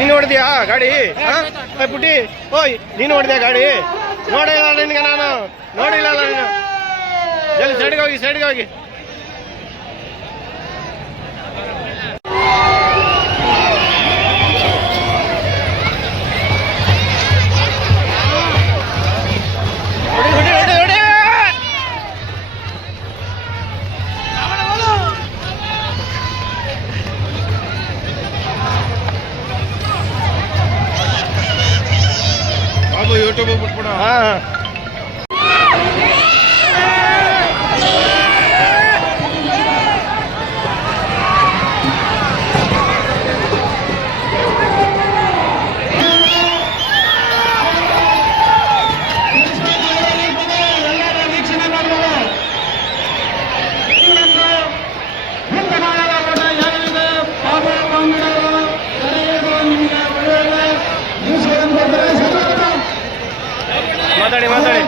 ನೀನು ಹೊಡೆದ್ಯಾ ಗಾಡಿ? ಪುಟ್ಟಿ ಓಯ್ ನೀನು ಹೊಡೆದ್ಯಾ ಗಾಡಿ? ನೋಡಿಲ್ಲ ನಿನಗೆ ನಾನು, ನೋಡಿಲ್ಲ ನೀನು. ಜಲ್ದಿ ಸೈಡ್ಗೆ ಹೋಗಿ, ಸೈಡ್ಗೆ ಹೋಗಿ. ಯೂಟ್ಯೂಬ್ ಬಿಟ್ಬಿಡ. ಮಾತಾಡಿ ಮಾತಾಡಿ.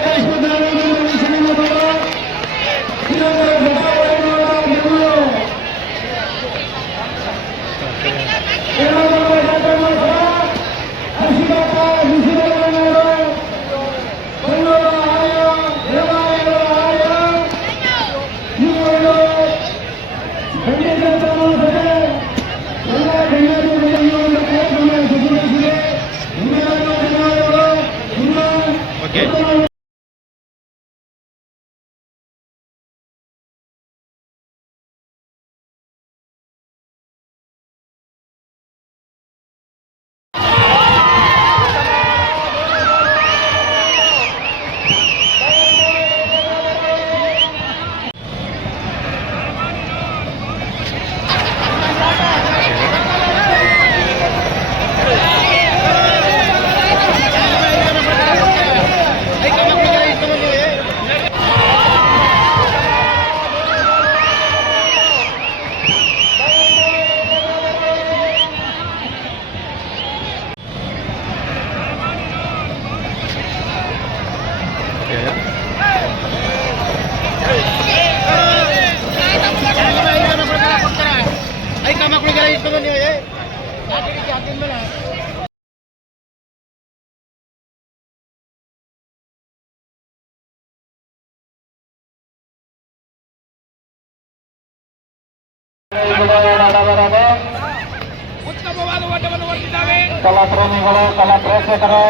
ಕಲಾಪ್ರೇಮಿಗಳು, ಕಲಾ ಪ್ರೇಕ್ಷಕರು,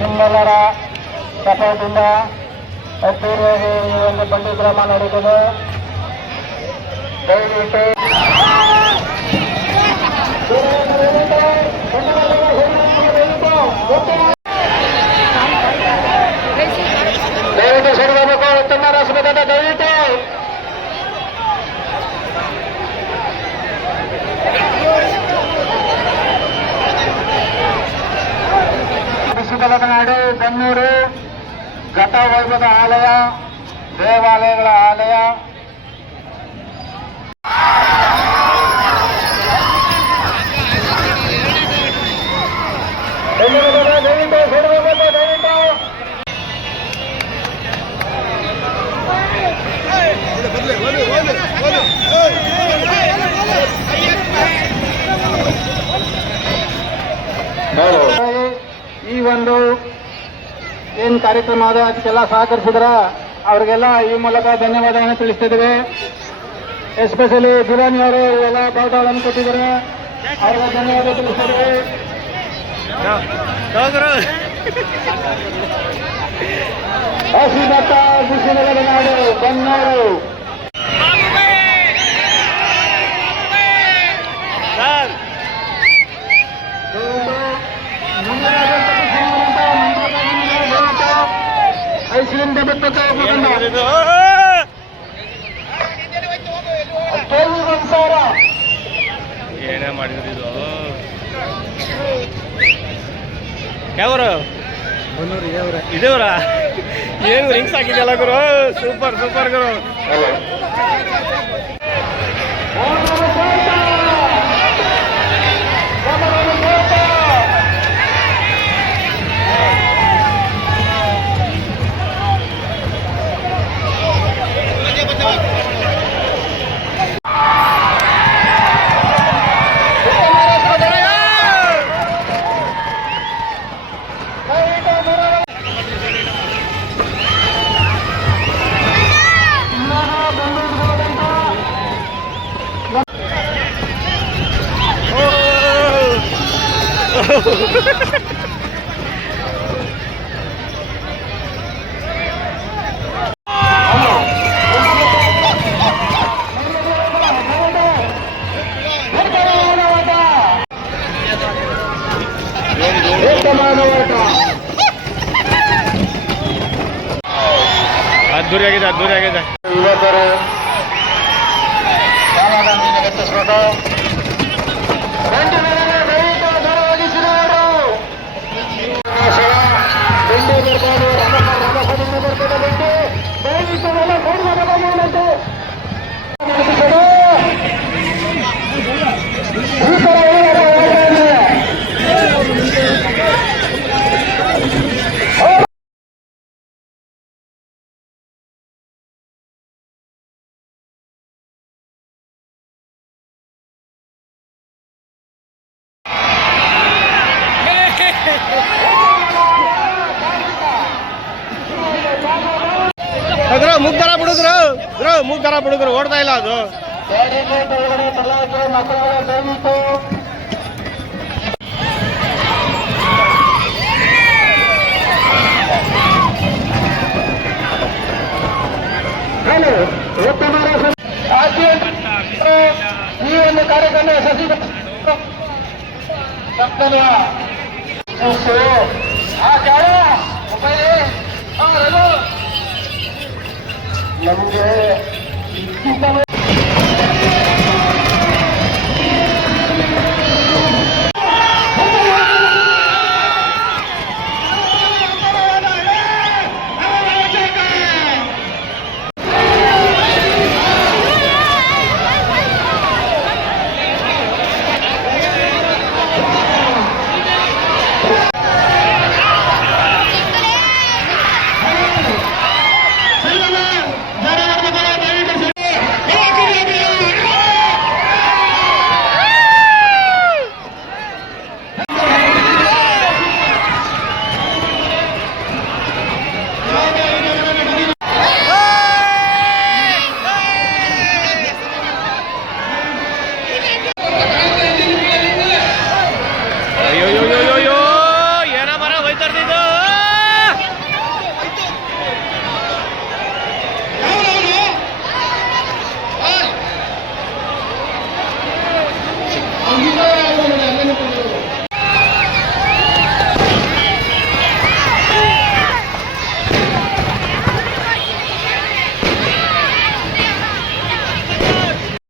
ನಿಮ್ಮೆಲ್ಲರ ಸಪೋರ್ಟಿಂದ ಅದ್ದೂರಿಯಾಗಿ ಈ ಒಂದು ಬಂಡಿ ಡ್ರಾಮಾ ನಡೀತದೆ. ದಯವಿಟ್ಟು ಶುರುವಾಗಬೇಕು. ಉತ್ತಮ ರಾಷ್ಟ್ರಪತಿ ದಯವಿಟ್ಟು ಬಿಸಿಬಲದ ನಾಡು ಬೆನ್ನೂರು ಗತವೈಭವದ ಆಲಯ, ದೇವಾಲಯಗಳ ಆಲಯ. ದಯವಿಟ್ಟು ಶುರುವಾಗಬೇಕು. ದಯವಿಟ್ಟು ಈ ಒಂದು ಏನು ಕಾರ್ಯಕ್ರಮ ಅದ ಅದಕ್ಕೆಲ್ಲ ಸಹಕರಿಸಿದ್ರ ಅವ್ರಿಗೆಲ್ಲ ಈ ಮೂಲಕ ಧನ್ಯವಾದಗಳನ್ನು ತಿಳಿಸ್ತಿದ್ದೇವೆ. ಎಸ್ಪೆಷಲಿ ದುರಾನಿ ಅವರು ಎಲ್ಲ ಪಾಠಗಳನ್ನು ಕೊಟ್ಟಿದ್ದಾರೆ, ಅವ್ರಿಗೆ ಧನ್ಯವಾದ ತಿಳಿಸ್ತಿದ್ದೇವೆ. ಹಸಿದತ್ತ ಬಿಸಿಲದ ನಾಡು ಬನ್ನೂರು. ಐಸಿಯಿಂದ ಬಿಟ್ಟು ಏನೇ ಮಾಡಿದ್ರು ಇದು ಯಾವರು ಇದೇವ್ರ ಏನು ರಿಂಗ್ಸ್ ಹಾಕಿದೆಲ್ಲ ಗುರು. ಸೂಪರ್ ಸೂಪರ್ ಗುರು. ಅದ್ದೂರಿ ಆಗಿದೆ, ಅದ್ದೂರಿ ಆಗಿದೆ. ಯುವಕರು ಕಾಲಗಾಂಧಿ ಎತ್ತಿಸ್ಕೊಂಡು ಅದ್ರ ಮುಗ್ದರ ಬಿಡುಗರು ಓಡ್ತಾ ಇಲ್ಲ ಅದು. ಈ ಒಂದು ಕಾರ್ಯಕ್ರಮ ಯಶಸ್ವಿ ನಮಗೆ